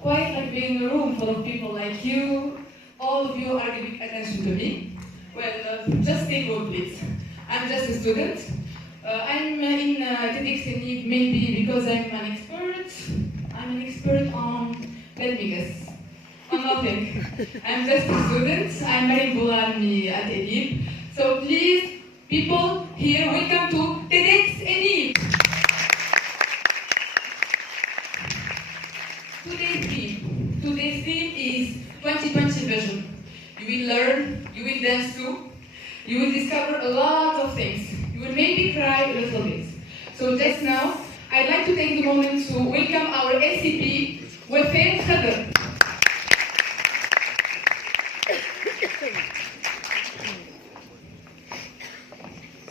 quite like being in a room full of people like you. All of you are giving attention to me. Well, just take note, please. I'm just a student. I'm in TEDx Enib maybe because I'm an expert. I'm an expert on, let me guess, on nothing. I'm just a student. I'm Marine Boulani at Enib. So please, people here, welcome to TEDx Enib. Today's theme is 2020 vision. You will learn, you will dance too, you will discover a lot of things. You will maybe cry a little bit. So just now, I'd like to take the moment to welcome our SCP, Wafan Khadr.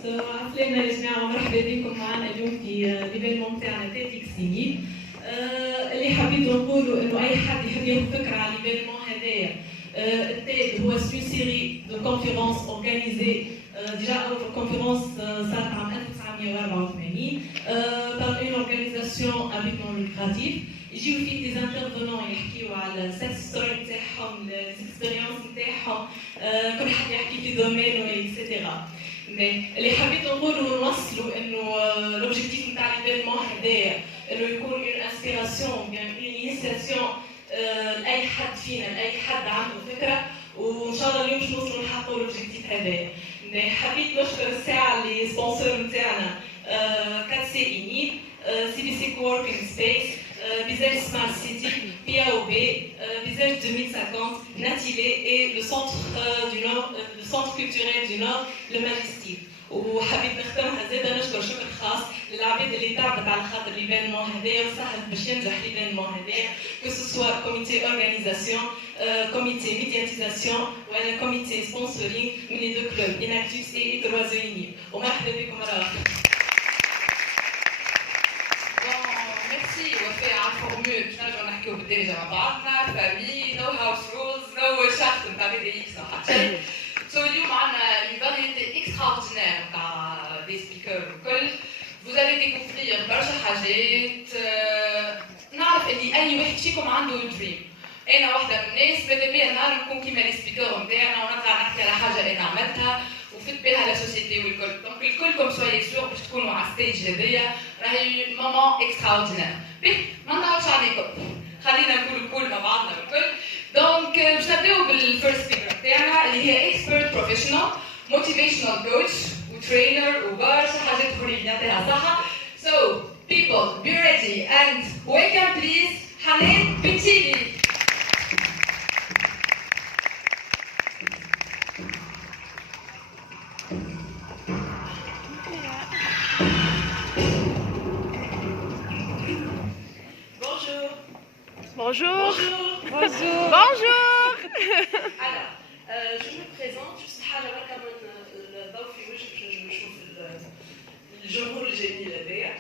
عفوا يا جماعه مرحبا بكم معنا اليوم في ليفينمون تاعنا تيدكس انيب. اللي حبيت نقولوا انه اي حد يحب ياخذ فكره على ليفينمون هذايا. التيد هو سو سيري دو كونفيرونس اورغانيزي ديجا اول كونفيرونس صارت عام 1984 par une organisation avec non lucratif. يجيو فيه دي انترفونون يحكيو على السكس ستوري تاعهم، الاكسبيريونس نتاعهم، كل حد يحكي في دومينه اكسيتيرا. اللي حبيت نقوله ونوصلوا انه لوبجيكتيف نتاع ليفينمون هذايا انه يكون اون انسبيراسيون يعني اون انيسياسيون لاي حد فينا، لاي حد عنده فكره، وان شاء الله اليوم باش نوصلوا نحققوا لوبجيكتيف هذايا. حبيت نشكر الساعه اللي سبونسور نتاعنا 4 سي انيب، سي بي سي كووركينغ سبيس، Visage Smart City, PAOB, Visage 2050, Natilé et le centre du Nord, le centre culturel du Nord, le Majestic. وحبيت نختمها زاده نشكر شكر خاص للعباد اللي تعبت على خاطر ليفينمون هذايا وساهمت باش ينجح ليفينمون هذايا، كو سوسوا كوميتي اورغانيزاسيون، كوميتي ميدياتيزاسيون ولا كوميتي سبونسورينغ من لي دو كلوب اناكتوس اي تروازويني. ومرحبا بكم مره اخرى. وفاء على الفورمول باش نرجعو نحكيو بالدارجه مع بعضنا، فامي نو هاوس رولز نو شخص نتاع هذا صح شيء. سو اليوم عندنا اون فاريتي اكستراوردينير نتاع دي سبيكر الكل. Vous allez découvrir برشا حاجات. نعرف اللي اي واحد فيكم عنده دريم. انا واحده من الناس ماذا بيا نهار نكون كيما لي سبيكر نتاعنا ونطلع نحكي على حاجه انا عملتها وفدت بها لا سوسيتي والكل. دونك الكلكم سوي سور باش تكونوا على الستيج هذايا راهي مومون اكستراوردينير. ما نطولش عليكم، خلينا نقول الكل مع بعضنا الكل. دونك باش نبداو بالفيرست سبيكر تاعنا اللي هي اكسبيرت بروفيشنال موتيفيشنال كوتش وترينر وبرشا حاجات اخرين يعطيها الصحه. So people be ready and welcome please حنان بنتيلي. Bonjour. Bonjour. Bonjour. Alors, je me présente. Je حاجه بركه من الضوء في وجهك باش نشوف الجمهور الجميل هذايا.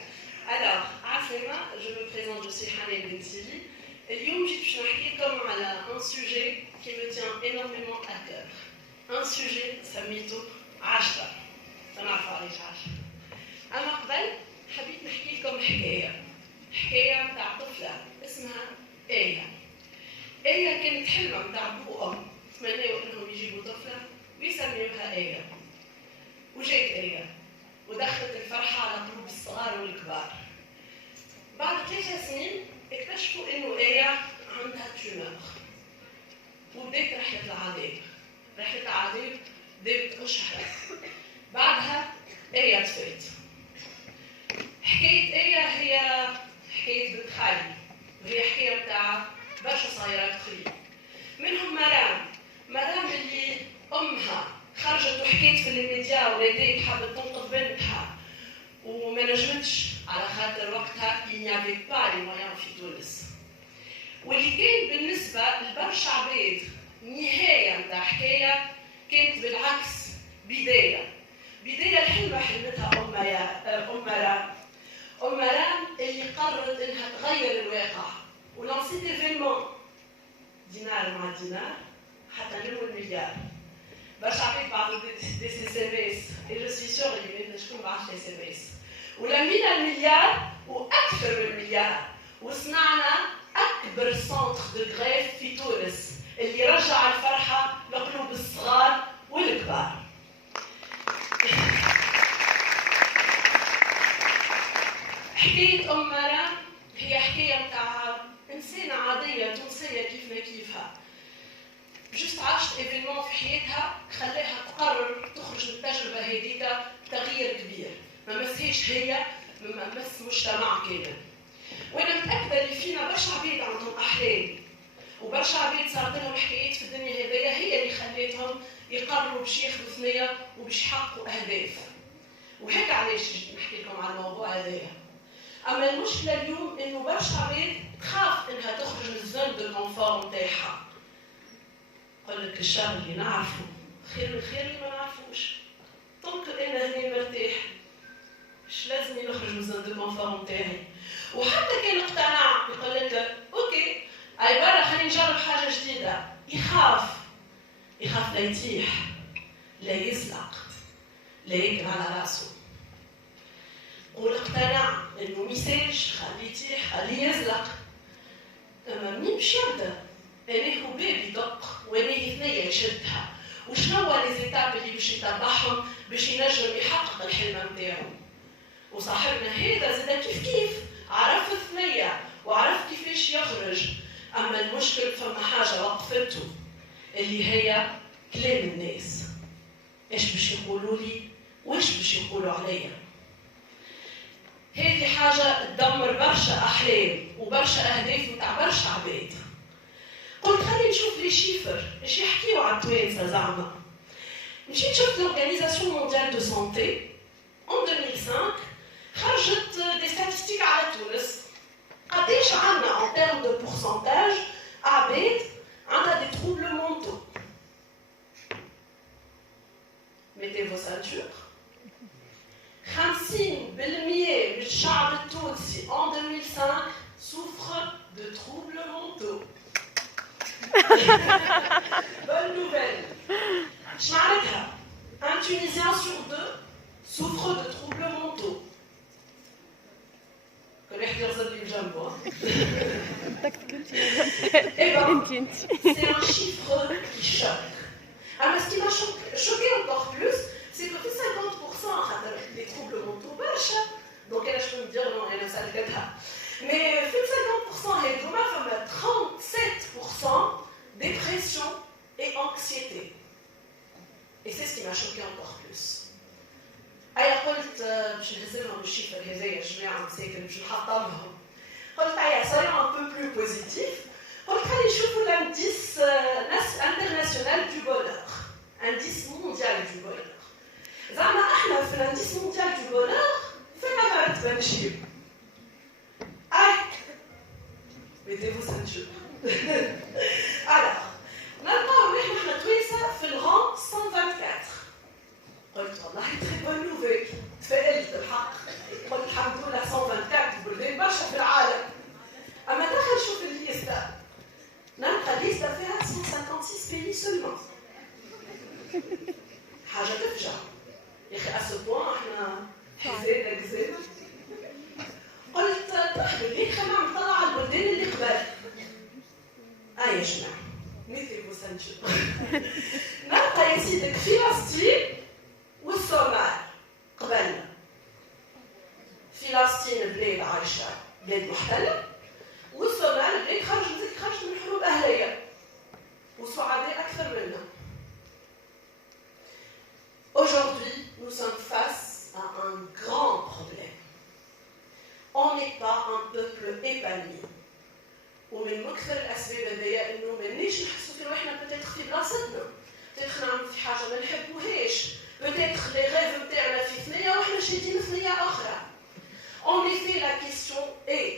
Alors, عسلامة. Je me présente. Je suis حنان بنتيلي. اليوم جيت باش نحكي لكم على un sujet qui me tient énormément à cœur. Un sujet سميته عشرة. سنعرفوا علاش عشرة. أما قبل حبيت نحكي لكم حكاية متاع طفلة اسمها آية. آية كانت حلمة متاع أبو وأم، تمنيوا إنهم يجيبوا طفلة ويسميوها آية. وجات آية ودخلت الفرحة على قلوب الصغار والكبار. بعد 3 سنين اكتشفوا إنه آية عندها تيومور. وبدأت رحلة العذاب. رحلة العذاب بدأت أشهر. بعدها آية تفات. حكاية آية هي حكاية بنت خالي، وهي حكاية متاع برشا صغيرات اخرين. منهم مرام اللي امها خرجت وحكيت في الميديا ولاديك حابت تنقذ بنتها وما نجمتش على خاطر وقتها il n'y avait pas les moyens في تونس. واللي كان بالنسبة لبرشا عباد نهاية متاع حكاية كانت بالعكس بداية الحلوة حلمتها أم مرام اللي قررت انها تغير الواقع ولانسيت ايفينمون دينار مع دينار حتى نلو المليار. برشا عباد بعثوا دي سي ام اس اي جو سوي سيغ اللي ما شكون بعث دي سي ام اس ولمينا المليار واكثر من المليار وصنعنا أكبر سنتر دو غريف في تونس اللي رجع الفرحة لقلوب الصغار والكبار. حكاية أم مرام هي حكاية متاع إنسانة عادية تونسية كيفنا كيفها. جست عاشت إيفينمون في حياتها خلاها تقرر تخرج من التجربة هذيك بتغيير كبير. ما مسهاش هي، ما مس مجتمع كامل. وانا متاكده اللي فينا برشا عباد عندهم احلام وبرشا عباد صارت لهم حكايات في الدنيا هذيا هي اللي خلاتهم يقرروا باش ياخذوا ثنيه وباش يحققوا اهداف. وهيك علاش نحكي لكم على الموضوع هذايا. اما المشكله اليوم انه برشا عباد تخاف انها تخرج من الزون دو كونفور نتاعها. يقول لك الشر اللي نعرفه خير من خير اللي ما نعرفوش. طنك انا هنا مرتاح مش لازم نخرج من الزون دو كونفور نتاعي. وحتى كان اقتنع يقول لك اوكي عباره خلينا نجرب حاجه جديده. يخاف لا يطيح لا يزلق لا يكن على راسه. والاقتناع انه ميساج خليه يطيح خليه يزلق. اما منين باش يبدا؟ انا هو باب يدق وانا ثنيه يشدها. وشنو لي زيتاب اللي باش يتبعهم باش ينجم يحقق الحلم نتاعو؟ وصاحبنا هذا زاد كيف عرف الثنية وعرف كيفاش يخرج. أما المشكل فما حاجة وقفته اللي هي كلام الناس. إيش باش يقولوا لي وإيش باش يقولوا عليا. هذه حاجة تدمر برشا أحلام وبرشا أهداف متاع برشا عباد. قلت خلينا نشوف لي شيفر إيش يحكيوا على التوانسة زعما. مشيت شفت l'Organisation mondiale de santé en 2005 خرجت دي ستاتستيك على تونس. قداش عندنا ان تيرم دو بورسنتاج عباد عندها دي تروبل مونتو. ميتي فو سانتور. 50% من الشعب التونسي en 2005 souffre de troubles mentaux. Bonne nouvelle. اش معناتها؟ Un Tunisien sur deux souffre de troubles mentaux. كل واحد يرزق لي بجنبه. Et ben, c'est un chiffre qui choque. Alors, ce qui m'a choqué encore plus, c'est que في 50% des troubles mentaux برشا. Donc انا شنو ندير non انا سالكتها. Mais في 50% هذوما فما 37% dépression et anxiété. Et c'est ce qui m'a choqué encore plus. أي قلت باش نهزلهم الشيفر هذايا يا جماعة مساكن باش نحطمهم. قلت أي soyons un peu plus positif. قلت خلينا نشوفوا l'indice international du bonheur. Indice mondial du bonheur. زعما احنا في l'indice mondial du bonheur فينا مرتبة نمشيو. mettez-vous ceinture. Alors, نلقاو احنا توانسة في الرang 124. قلت والله تري بون نوفيل. تفائلت بالحق. قلت الحمد لله 124 بلدان برشا في العالم. اما دخل نشوف الليسته. نلقى الليسته فيها 156 بيلي سولمون. حاجه تفجع. يا اخي اسبوع احنا حزينه كزينه. قلت تحب ليه خلينا نطلع على البلدان اللي قبل. يا جماعه ميتي فو سانتور. نلقى يا سيدك فلسطين والصومال قبلنا. فلسطين بلاد عايشه بلاد محتله والصومال بلاد خرجت من حروب اهليه وسعداء اكثر منا. Aujourd'hui, nous sommes face à un grand problème. On n'est pas un peuple épanoui. ومن مكثر الاسباب هذيا انه مانيش نحسوا في روحنا بتاتخ في بلاصتنا. بتاتخ نعمل في حاجه ما نحبوهاش. بتاتخ لي غيف نتاعنا في ثنيه وحنا شادين ثنيه اخرى. En effet, la question est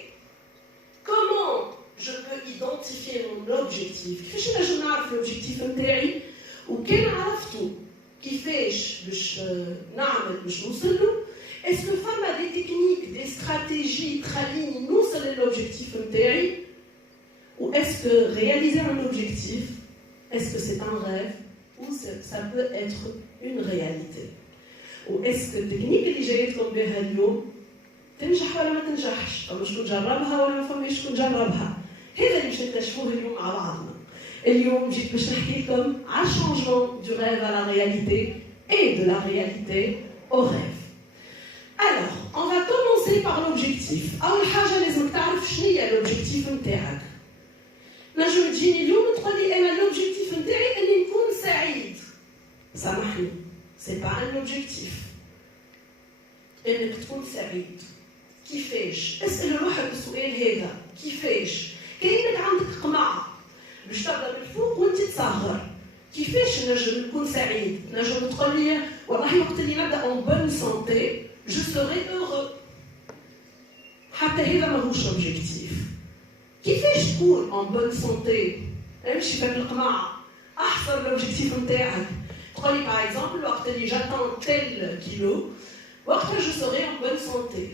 comment je peux identifier mon objectif. كيفاش نجم نعرف l'objectif نتاعي وكان عرفته كيفاش باش نعمل باش نوصل له. Est-ce que فما des techniques, des stratégies تخليني نوصل للobjectif نتاعي ou est-ce que réaliser un objectif, est-ce que c'est un rêve ou ça peut être une réalité. Ou est-ce que التكنيك اللي جايتكم بها اليوم تنجح ولا ما تنجحش؟ فما شكون جربها ولا ما فماش شكون جربها. هذا اللي نكتشفوه اليوم مع بعضنا. اليوم جيت باش نحكي لكم على الشانجمون دو ريف à la réalité et de la réalité au rêve. Alors, on va commencer par l'objectif. أول حاجة لازم تعرف شنو هي الأوبجيكتيف نتاعك. نجم تجيني اليوم تقول لي أنا الأوبجيكتيف نتاعي إني نكون سعيد. سامحني، سي با ان أوبجيكتيف. إنك تكون سعيد. كيفاش؟ اسأل روحك السؤال هذا، كيفاش؟ كأنك عندك قمعة باش تبدا من الفوق وأنت تصغر. كيفاش نجم نكون سعيد؟ نجم تقول لي والله وقت اللي نبدا اون بون سونتي جو سوري heureux. حتى هذا ماهوش اوبجيكتيف. كيفاش تكون اون بون سونتي؟ امشي في القماعه، احصر الاوبجيكتيف نتاعك. تقول لي باغ اكزومبل وقت اللي جاتون تيل كيلو وقتها جو سوري اون بون سونتي.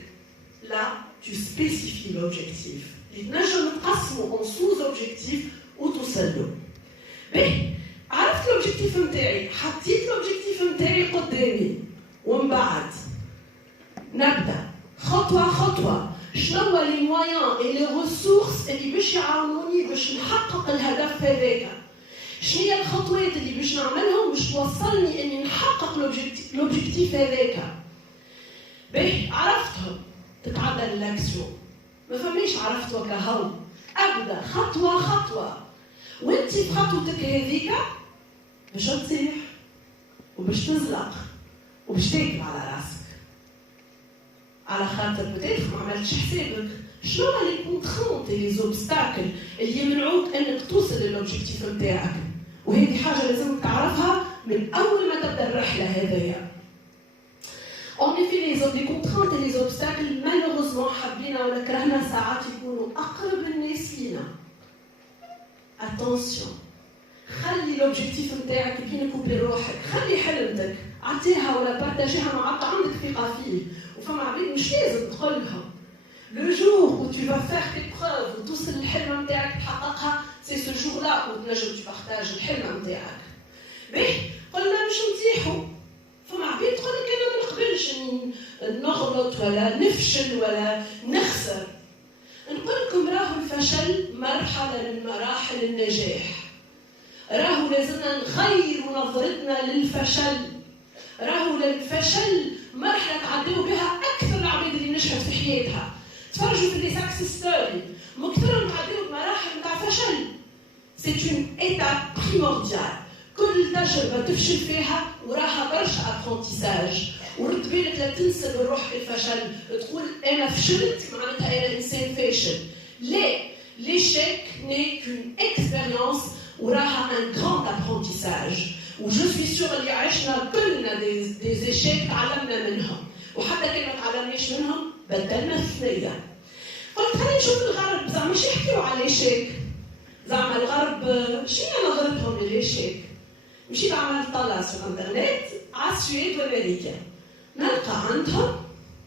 لا tu spécifies l'objectif. اللي تنجم تقسمه اون سوز اوبجيكتيف وتوصل له. باهي عرفت l'objectif نتاعي، حطيت l'objectif نتاعي قدامي، ومن بعد نبدا خطوه خطوه شنو لي مويان اي لي ريسورس اللي باش يعاونوني باش نحقق الهدف هذاك. شنو هي الخطوات اللي باش نعملهم باش توصلني اني نحقق l'objectif هذاك. باهي عرفتهم تتعدى للاكسيون. ما فماش عرفت وكهو، ابدا خطوه خطوه. وانت في خطوتك هذيك باش تطيح وباش تزلق وباش تاكل على راسك، على خاطر بتاتر ما عملتش حسابك شنو لي كونترونت لي زوبستاكل اللي يمنعوك انك توصل للوبجيكتيف نتاعك. وهذه حاجه لازم تعرفها من اول ما تبدا الرحله هذيا. En effet, les contraintes et les obstacles, malheureusement, حبينا ولا كرهنا ساعات يكونوا أقرب الناس لينا. Attention. خلي لوبجيكتيف نتاعك بينك وبين روحك، خلي حلمتك، عطيها ولا بارتاجيها مع عندك ثقة فيه، وفما عباد مش لازم تقولها. لو جور où tu vas faire tes preuves وتوصل للحلم نتاعك تحققها، سي سو جور لا où تنجم تبارتاج الحلم نتاعك. باهي قلنا باش نطيحوا، فما عباد تقول لك أنا ما نقبلش نغلط ولا نفشل ولا نخسر. نقول لكم راهو الفشل مرحلة من مراحل النجاح. راهو لازمنا نغير نظرتنا للفشل. راهو الفشل مرحلة تعديو بها أكثر العباد اللي نجحت في حياتها. تفرجوا في لي ساكسيس ستوري، مكثرهم تعديو بمراحل نتاع فشل. سي اون ايتاب بريمورديال. كل تجربة تفشل فيها وراها برشا ابرونتيساج. ورد بالك لا تنسب الروح الفشل، تقول أنا فشلت معناتها أنا إنسان فاشل. لا، l'échec n'est qu'une expérience وراها un grand apprentissage. وجو سوي سور اللي عشنا كلنا دي échecs تعلمنا منهم، وحتى كي ما تعلمناش منهم بدلنا الثنية. قلت خلينا نشوف الغرب زعما مش يحكيو على الإيشيك. زعما الغرب شنو نظرتهم للإيشيك؟ مشيت عملت طلع في الانترنت على السويد وامريكا. نلقى عندهم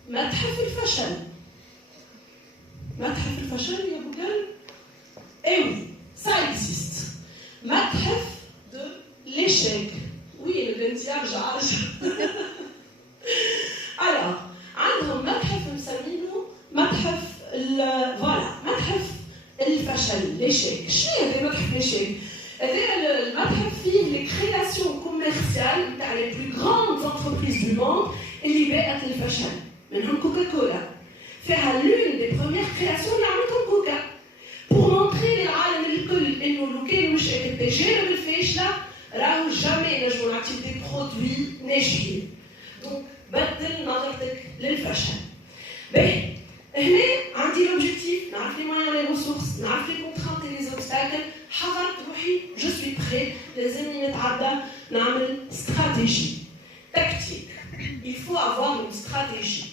متحف الفشل. متحف الفشل يا بوغل؟ ايوه ça existe. متحف de l'échec. وين البنت يرجع alors عندهم متحف مسمينه متحف فوالا متحف الفشل l'échec. شنو هذا متحف l'échec؟ هذا المتحف فيه لي كرياسيون كوميرسيال تاع لي بلو غراند انتربريز دو موند اللي باءت للفشل. منهم كوكاكولا. فيها لون دي بروميير كرياسيون اللي عملتهم كوكا. بور مونطري للعالم الكل انه لو كان مش التجارب الفاشله راهو جامي نجمو نعطيو دي برودوي ناجحين. دونك بدل نظرتك للفشل. باهي هنا عندي لوبجيكتيف، نعرف لي موان لي ريسورس، نعرف لي كونترانت لي زوبستاكل، حضرت روحي جو سوي بري، لازمني نتعدى نعمل استراتيجي تكتيك. il faut avoir une stratégie.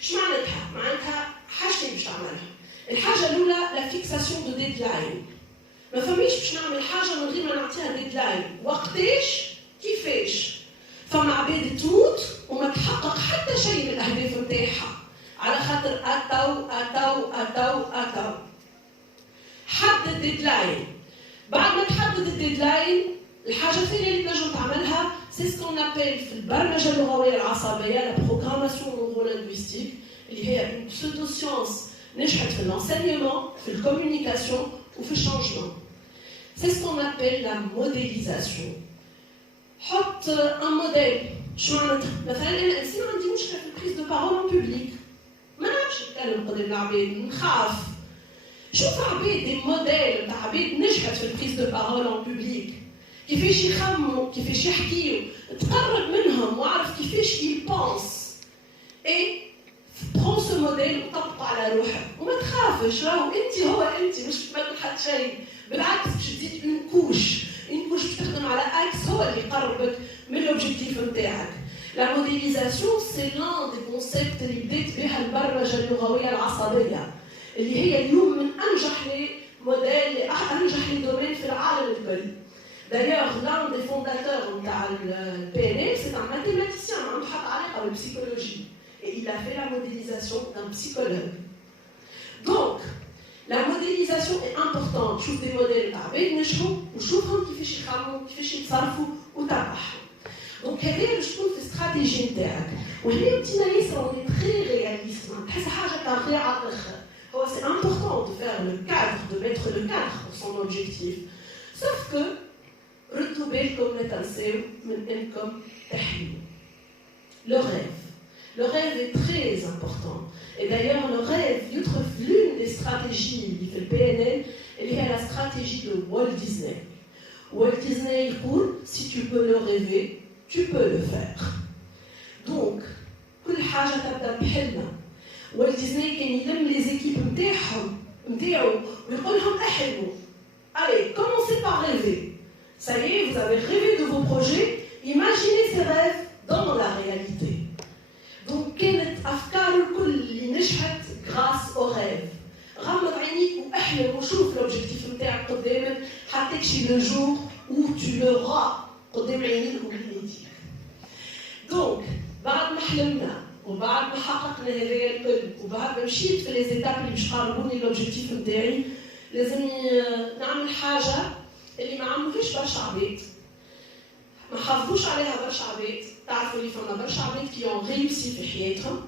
اش معناتها؟ معناتها حاجتين باش نعملها. الحاجه الاولى لا فيكساسيون دو ديدلاين. ما فماش باش نعمل حاجه من غير ما نعطيها ديدلاين. وقتاش؟ كيفاش؟ فما عباد تموت وما تحقق حتى شيء من الاهداف نتاعها على خاطر اتو حدد ديدلاين. بعد ما تحدد الديدلاين الحاجه الثانيه اللي تنجم تعملها سي سكون ابل في البرمجه اللغويه العصبيه لا بروغراماسيون نورو لينغويستيك اللي هي اون بسودو سيونس نجحت في الانسينيمون في الكومونيكاسيون وفي الشانجمون changement. C'est ce qu'on appelle la modélisation. حط un modèle. شو معناتها؟ مثلا أنا إنسان عندي مشكلة في البريز دو بارول en public. ما نعرفش نتكلم قدام العباد، نخاف. شوف عباد دي موديل تاع عباد نجحت في البريز دو بارول en public. كيفاش يخمموا، كيفاش يحكيوا، تقرب منهم واعرف كيفاش ils pensent. Et prends ce modèle وطبقه على روحك وما تخافش راهو انت هو انت مش تبدل حتى شيء بالعكس باش تزيد اون كوش باش تخدم على اكس هو اللي يقربك من لوبجيكتيف نتاعك. لا موديليزاسيون سي لان دي كونسيبت اللي بدات بها البرمجه اللغويه العصبيه اللي هي اليوم من انجح لي موديل انجح لي دومين في العالم الكل. D'ailleurs, l'un des fondateurs de PNL, c'est un mathématicien, عنده حق علاقه بالبسيكولوجي. Et il a fait la modélisation d'un psychologue. Donc, la modélisation est importante. شوف des modèles عباد نجحوا وشوفهم كيفاش يخمموا كيفاش يتصرفوا وتابعهم. دونك هذا باش تكون في الاستراتيجي نتاعك. وهنا بدينا ياسر اوني تري رياليست تحس حاجه تاع على الاخر. هو سي امبورطون دو فير لو كادر دو ميتر لو كادر بور سون اوبجيكتيف. سوف كو ردوا بالكم لا تنساو من انكم تحلموا. لو ريف. Le rêve est très important. Et d'ailleurs, le rêve, l'une des stratégies du PNL, elle est la stratégie de Walt Disney. Walt Disney, il dit, si tu peux le rêver, tu peux le faire. Donc, كل حاجة تبدأ بحلم. Walt Disney كان يلم les équipes نتاعو ويقول لهم احلموا. Allez, commencez par rêver. Ça y est, vous avez rêvé de vos projets, imaginez ces rêves dans la réalité. Donc, كانت أفكار الكل اللي نجحت grâce au rêve. غمض عينيك وأحلم وشوف l'objectif نتاعك قدامك حتى تجي le jour où tu l'auras قدام عينيك وبيديك. Donc, بعد ما حلمنا وبعد ما حققنا هذايا الكل وبعد ما مشيت في لي زيتاب اللي باش يقربوني l'objectif نتاعي لازمني نعمل حاجة اللي ما عملوهاش برشا عباد. ما حافظوش عليها برشا عباد. تعرفوا اللي فما برشا عباد كي اون ريوسي في حياتهم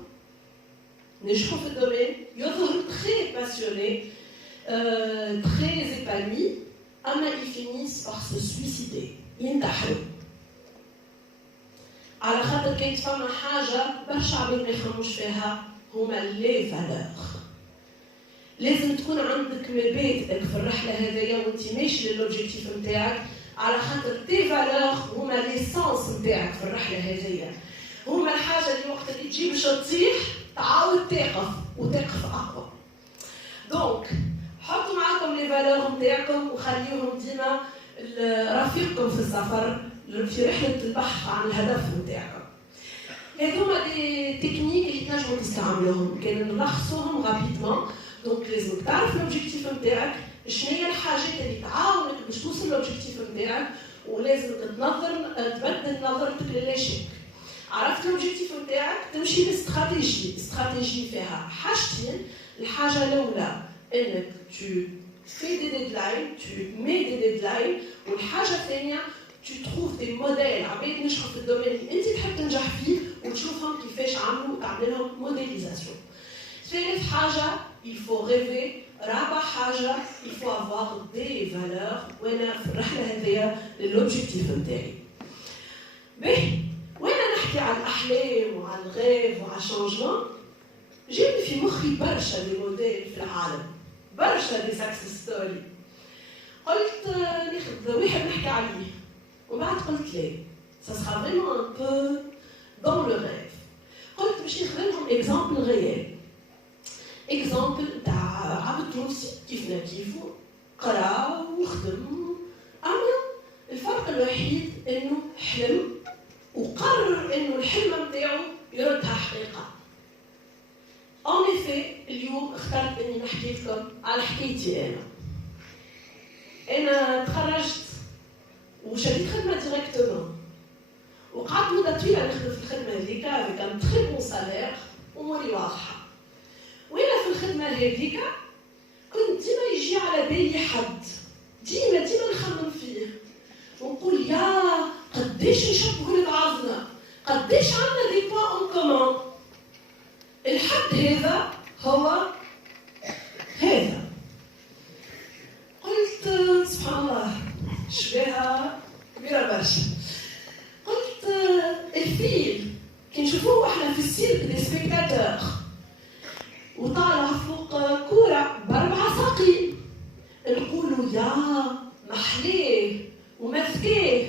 نجحوا في الدومين يظهروا تري باسيوني تري épanoui اما ils finissent par se suicider ينتحروا على خاطر كانت فما حاجه برشا عباد ما يخمموش فيها هما لي فالور. لازم تكون عندك مبادئك في الرحله هذيا وانت ماشي للوبجيكتيف نتاعك على خاطر تي فالور هما ليسانس نتاعك في الرحله هذيا. هما الحاجه اللي وقت اللي تجي باش تطيح تعاود تقف اقوى. دونك حطوا معاكم لي فالور نتاعكم وخليوهم ديما رفيقكم في السفر في رحله البحث عن الهدف نتاعكم. هذوما دي تكنيك اللي تنجموا تستعملوهم كان نلخصوهم رابيدمون. دونك لازمك تعرف لوبجيكتيف نتاعك شنو هي الحاجات اللي تعاونك باش توصل لوبجيكتيف نتاعك ولازمك تبدل نظرتك للاشياء. عرفت لوبجيكتيف نتاعك تمشي لاستراتيجي. استراتيجي فيها حاجتين. الحاجه الاولى انك tu fais des deadlines, tu mets des deadlines والحاجه الثانيه tu trouves des modèles عباد نجحوا في الدومين اللي انت تحب تنجح فيه وتشوفهم كيفاش عملوا وتعمل لهم موديليزاسيون. ثالث حاجه il faut rêver. رابع حاجه il faut avoir des valeurs. وانا في الرحله هذيا للوبجيكتيف نتاعي. باهي وانا نحكي عن الاحلام وعن الغيف وعن الشانجمون جاني في مخي برشا دي موديل في العالم برشا دي سكسس ستوري. قلت ناخذ واحد نحكي عليه وبعد قلت لا ça sera vraiment un peu dans le rêve. قلت باش ناخذ لهم اكزامبل غيال. اكزامبل تاع عبد تونسي كيفنا كيفو قرا وخدم اما الفرق الوحيد انه حلم وقرر انه الحلم نتاعو يردها حقيقه. En effet, اليوم اخترت اني نحكي لكم على حكايتي انا تخرجت وشديت خدمه ديريكتومون وقعدت مده طويله نخدم في الخدمه هذيك avec un très bon salaire وموري واضحه. وانا في الخدمه هذيك كنت ديما يجي على بالي حد ديما نخمم فيه ونقول يا قداش نشبهوا لبعضنا قداش عندنا دي بوان اون كومون. الحد هذا هو هذا. قلت سبحان الله شبيهة كبيرة برشا. قلت الفيل كي نشوفوه احنا في السيرك دي سبيكتاتور وطالع فوق كورة ب4 ساقين نقولوا يا محليه ومذكيه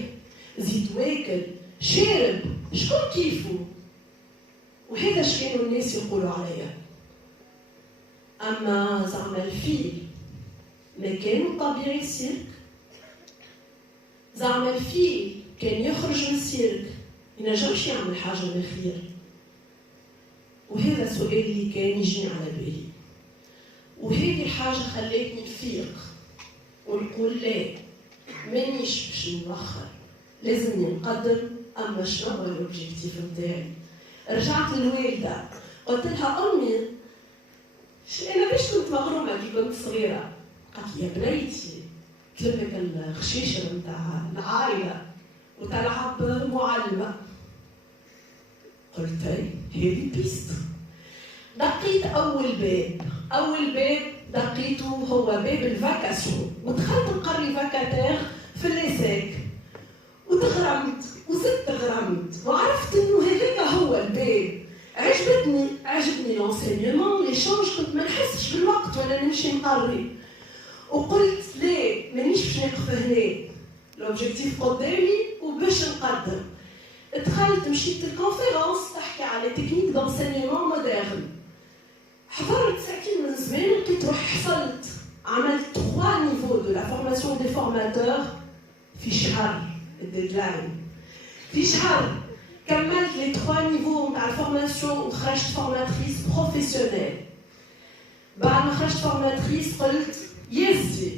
زيد واكل شارب شكون كيفو. وهذا شكانوا الناس يقولوا عليا. اما زعما الفيل ما كان طبيعي السيرك. زعما الفيل كان يخرج من السيرك ينجمش يعمل حاجه من خير. وهذا السؤال اللي كان يجيني على بالي. وهذه الحاجه خلاتني نفيق ونقول لا مانيش باش نوخر لازمني نقدم. اما شنو هو الاوبجيكتيف نتاعي؟ رجعت للوالده قلت لها امي انا باش كنت مغرومه كي كنت صغيره. قالت لي يا بنيتي تلمك الخشيشه نتاع العائله وتلعب معلمه. قلت هذه بيست. دقيت اول باب دقيته هو باب الفاكاسيون ودخلت نقري فاكاتير في الليساك وتغرمت وزدت غرمت وعرفت انه هذاك هو الباب. عجبني لونسينيمون ليشونج. كنت ما نحسش بالوقت وانا نمشي نقري وقلت لا مانيش باش نقف هنا. لوبجيكتيف قدامي وباش نقدم. دخلت مشيت الكونفيرونس تحكي على تكنيك دونسينيمون مودرن. حضرت ساكن من زمان لقيت روحي حصلت عملت 3 نيفو دو لا فورماسيون دي فورماتور في شهر. الديدلاين في شهر كملت لي 3 نيفو نتاع الفورماسيون وخرجت فورماتريس بروفيسيونيل. بعد ما خرجت فورماتريس قلت يزي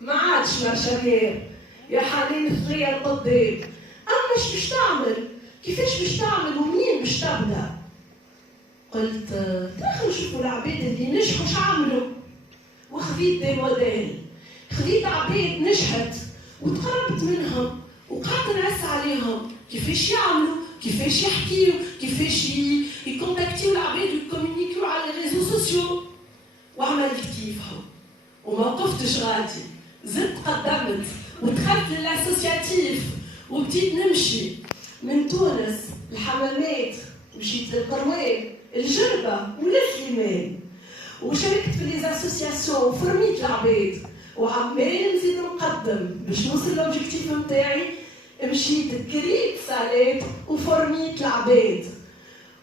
ما عادش مارشا غير يا حنين خير قدام. اما اش باش تعمل؟ كيفاش باش تعمل ومنين باش تبدا؟ قلت دخلوا شوفوا العباد اللي نجحوا اش عملوا. وخذيت دي موديل، خذيت عباد نجحت وتقربت منهم وقعدت نعس عليهم كيفاش يعملوا، كيفاش يحكيوا، كيفاش يكونتاكتيو العباد ويكومونيكيو على الريزو سوسيو. وعملت كيفهم وما وقفتش غادي، زدت قدمت ودخلت للاسوسياتيف وبديت نمشي من تونس الحمامات، مشيت للقروان الجربه والسليمان وشاركت في ليزاسوسياسيون وفرميت العباد وعمال نزيد نقدم باش نوصل لوبجيكتيف نتاعي. مشيت كريت صالات وفرميت العباد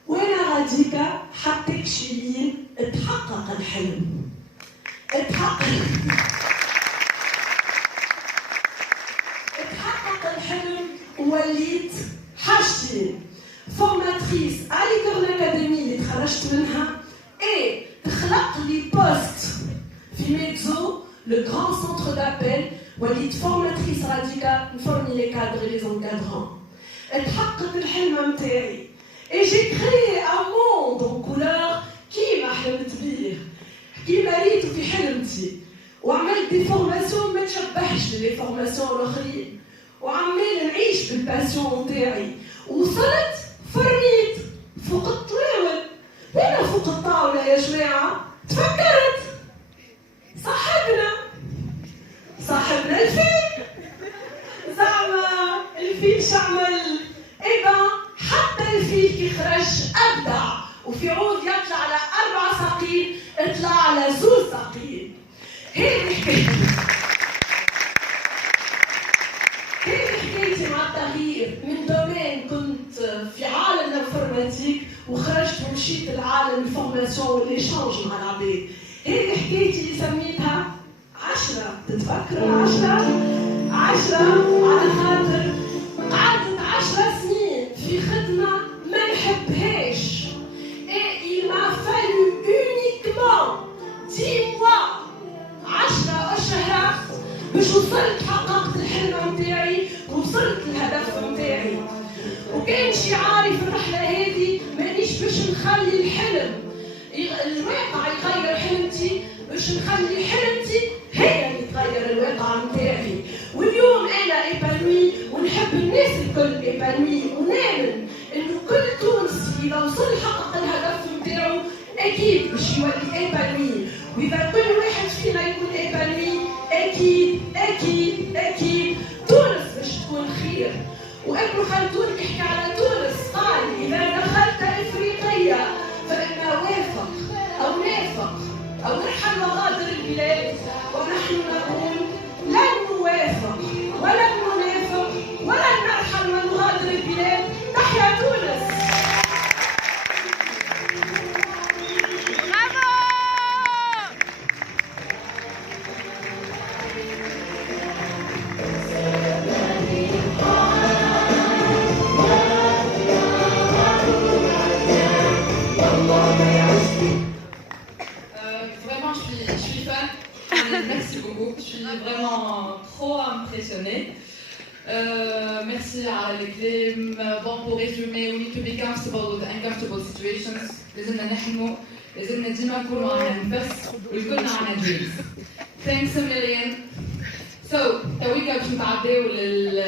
وانا غاديكا حطيت شيلين اتحقق الحلم. اتحقق الحلم ووليت حاجتين فورماتريس على كورن اكاديمي اللي تخرجت منها اي تخلق لي بوست في ميزو لو غران سنتر دابيل. وليت فورماتريس راديكا نفورمي لي كادر لي زونكادرون. اتحقق الحلم نتاعي اي جي كريي ان موند اون كولور كيما حلمت بيه كيما ريتو في حلمتي. وعملت دي فورماسيون ما تشبهش لي فورماسيون الاخرين وعمال نعيش بالباسيون نتاعي. وصلت فرميت فوق الطاولة. وين فوق الطاولة يا جماعة؟ تفكرت صاحبنا الفيل. زعما الفيل شعمل؟ ايبا حتى الفيل كي خرج ابدع وفي عود يطلع على 4 ساقين اطلع على 2 ساقين. هذه حكايتي مع التغيير من دومين كنت في عالم الانفورماتيك وخرجت ومشيت لعالم الفورماسيون والإيشانج مع العباد. هذه حكايتي اللي سميتها 10. تتفكروا 10 على خاطر قعدت 10 سنين في خدمة ما نحبهاش. Et il m'a fallu uniquement 10 mois 10 أشهر باش وصلت حققت الحلم نتاعي ووصلت الهدف نتاعي. وكان شعاري في الرحلة هذه مانيش باش نخلي الحلم الواقع يغير حلمتي، باش نخلي حلمتي هي اللي تغير الواقع نتاعي. واليوم انا ايبانوي ونحب الناس الكل ايبانوي ونامن انه كل تونسي اذا وصل يحقق الهدف نتاعو اكيد باش يولي ايبانوي. واذا كل واحد فينا يكون ايبانوي اكيد تكون خير. وابن خلدون يحكي على تونس قال إذا دخلت إفريقيا فإما وافق أو نافق أو نرحل وغادر البلاد، ونحن نقول لن نوافق ولن ننافق ولن نرحل ونغادر البلاد. تحيا تونس. Vraiment, je suis fan. Merci beaucoup. Je suis vraiment trop impressionnée. Merci à l'équipe. Bon, pour résumer, we need to be comfortable with uncomfortable situations. لازمنا نحلموا، لازمنا ديما نكونوا عنا نفس والكلنا عنا dreams. Thanks a million. So, تويكا باش نتعداو لل